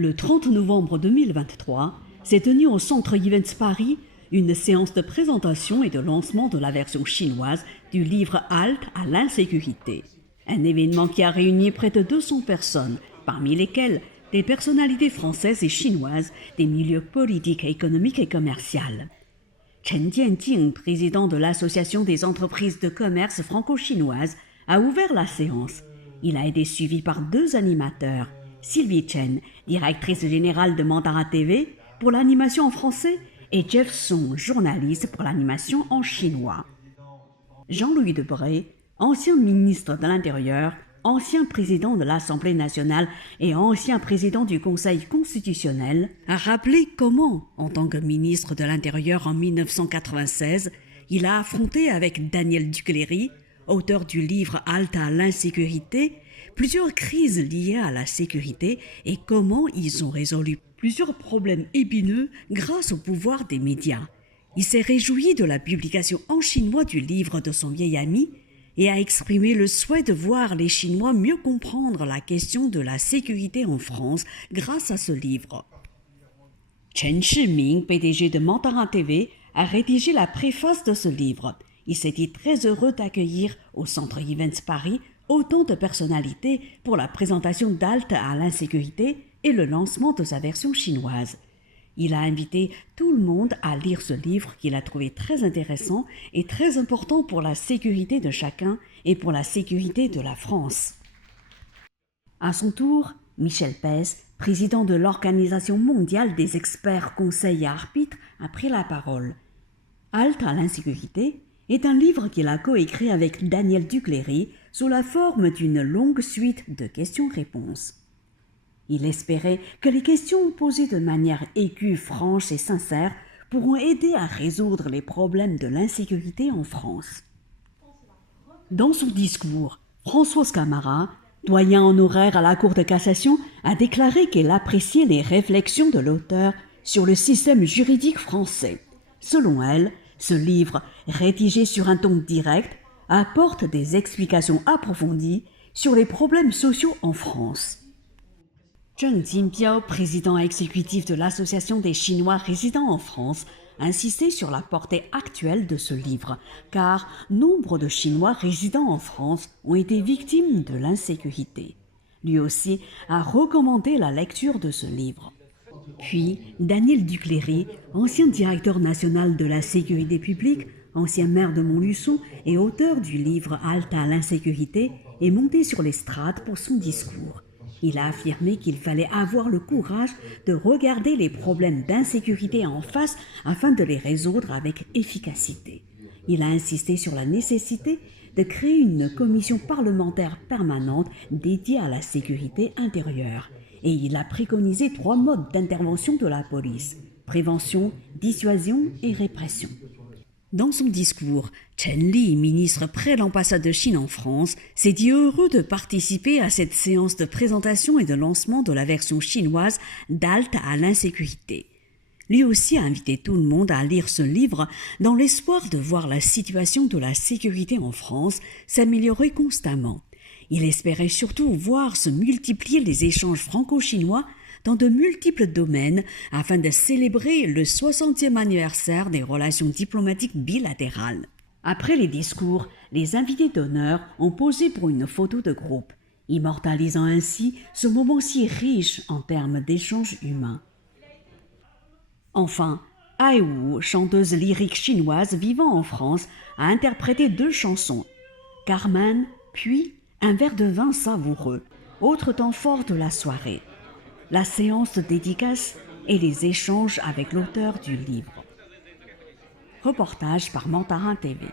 Le 30 novembre 2023 s'est tenue au Centre Events Paris une séance de présentation et de lancement de la version chinoise du livre Halte à l'insécurité. Un événement qui a réuni près de 200 personnes, parmi lesquelles des personnalités françaises et chinoises des milieux politiques, économiques et commerciaux. Chen Jianjing, président de l'Association des entreprises de commerce franco-chinoises, a ouvert la séance. Il a été suivi par deux animateurs, Sylvie Chen, directrice générale de Mandarin TV pour l'animation en français, et Jeff Song, journaliste pour l'animation en chinois. Jean-Louis Debré, ancien ministre de l'Intérieur, ancien président de l'Assemblée nationale et ancien président du Conseil constitutionnel, a rappelé comment, en tant que ministre de l'Intérieur en 1996, il a affronté avec Daniel Ducléry, auteur du livre Halte à l'insécurité, plusieurs crises liées à la sécurité et comment ils ont résolu plusieurs problèmes épineux grâce au pouvoir des médias. Il s'est réjoui de la publication en chinois du livre de son vieil ami et a exprimé le souhait de voir les Chinois mieux comprendre la question de la sécurité en France grâce à ce livre. Chen Shiming, PDG de Mandarin TV, a rédigé la préface de ce livre. Il s'est dit très heureux d'accueillir au Centre Events Paris autant de personnalités pour la présentation d'Halte à l'insécurité et le lancement de sa version chinoise. Il a invité tout le monde à lire ce livre qu'il a trouvé très intéressant et très important pour la sécurité de chacun et pour la sécurité de la France. À son tour, Michel Pez, président de l'Organisation mondiale des experts conseils et arbitres, a pris la parole. Halte à l'insécurité est un livre qu'il a coécrit avec Daniel Ducléry sous la forme d'une longue suite de questions-réponses. Il espérait que les questions posées de manière aiguë, franche et sincère pourront aider à résoudre les problèmes de l'insécurité en France. Dans son discours, Françoise Camara, doyen honoraire à la Cour de cassation, a déclaré qu'elle appréciait les réflexions de l'auteur sur le système juridique français. Selon elle, ce livre, rédigé sur un ton direct, apporte des explications approfondies sur les problèmes sociaux en France. Zheng Jinbiao, président exécutif de l'Association des Chinois résidant en France, a insisté sur la portée actuelle de ce livre, car nombre de Chinois résidant en France ont été victimes de l'insécurité. Lui aussi a recommandé la lecture de ce livre. Puis, Daniel Ducléry, ancien directeur national de la sécurité publique, ancien maire de Montluçon et auteur du livre Halte à l'insécurité, est monté sur l'estrade pour son discours. Il a affirmé qu'il fallait avoir le courage de regarder les problèmes d'insécurité en face afin de les résoudre avec efficacité. Il a insisté sur la nécessité de créer une commission parlementaire permanente dédiée à la sécurité intérieure. Et il a préconisé 3 modes d'intervention de la police: prévention, dissuasion et répression. Dans son discours, Chen Li, ministre près l'ambassade de Chine en France, s'est dit heureux de participer à cette séance de présentation et de lancement de la version chinoise d'Halte à l'insécurité. Lui aussi a invité tout le monde à lire ce livre dans l'espoir de voir la situation de la sécurité en France s'améliorer constamment. Il espérait surtout voir se multiplier les échanges franco-chinois dans de multiples domaines afin de célébrer le 60e anniversaire des relations diplomatiques bilatérales. Après les discours, les invités d'honneur ont posé pour une photo de groupe, immortalisant ainsi ce moment si riche en termes d'échanges humains. Enfin, Ai Wu, chanteuse lyrique chinoise vivant en France, a interprété 2 chansons, Carmen, puis Un verre de vin savoureux, autre temps fort de la soirée. La séance de dédicace et les échanges avec l'auteur du livre. Reportage par Mandarin TV.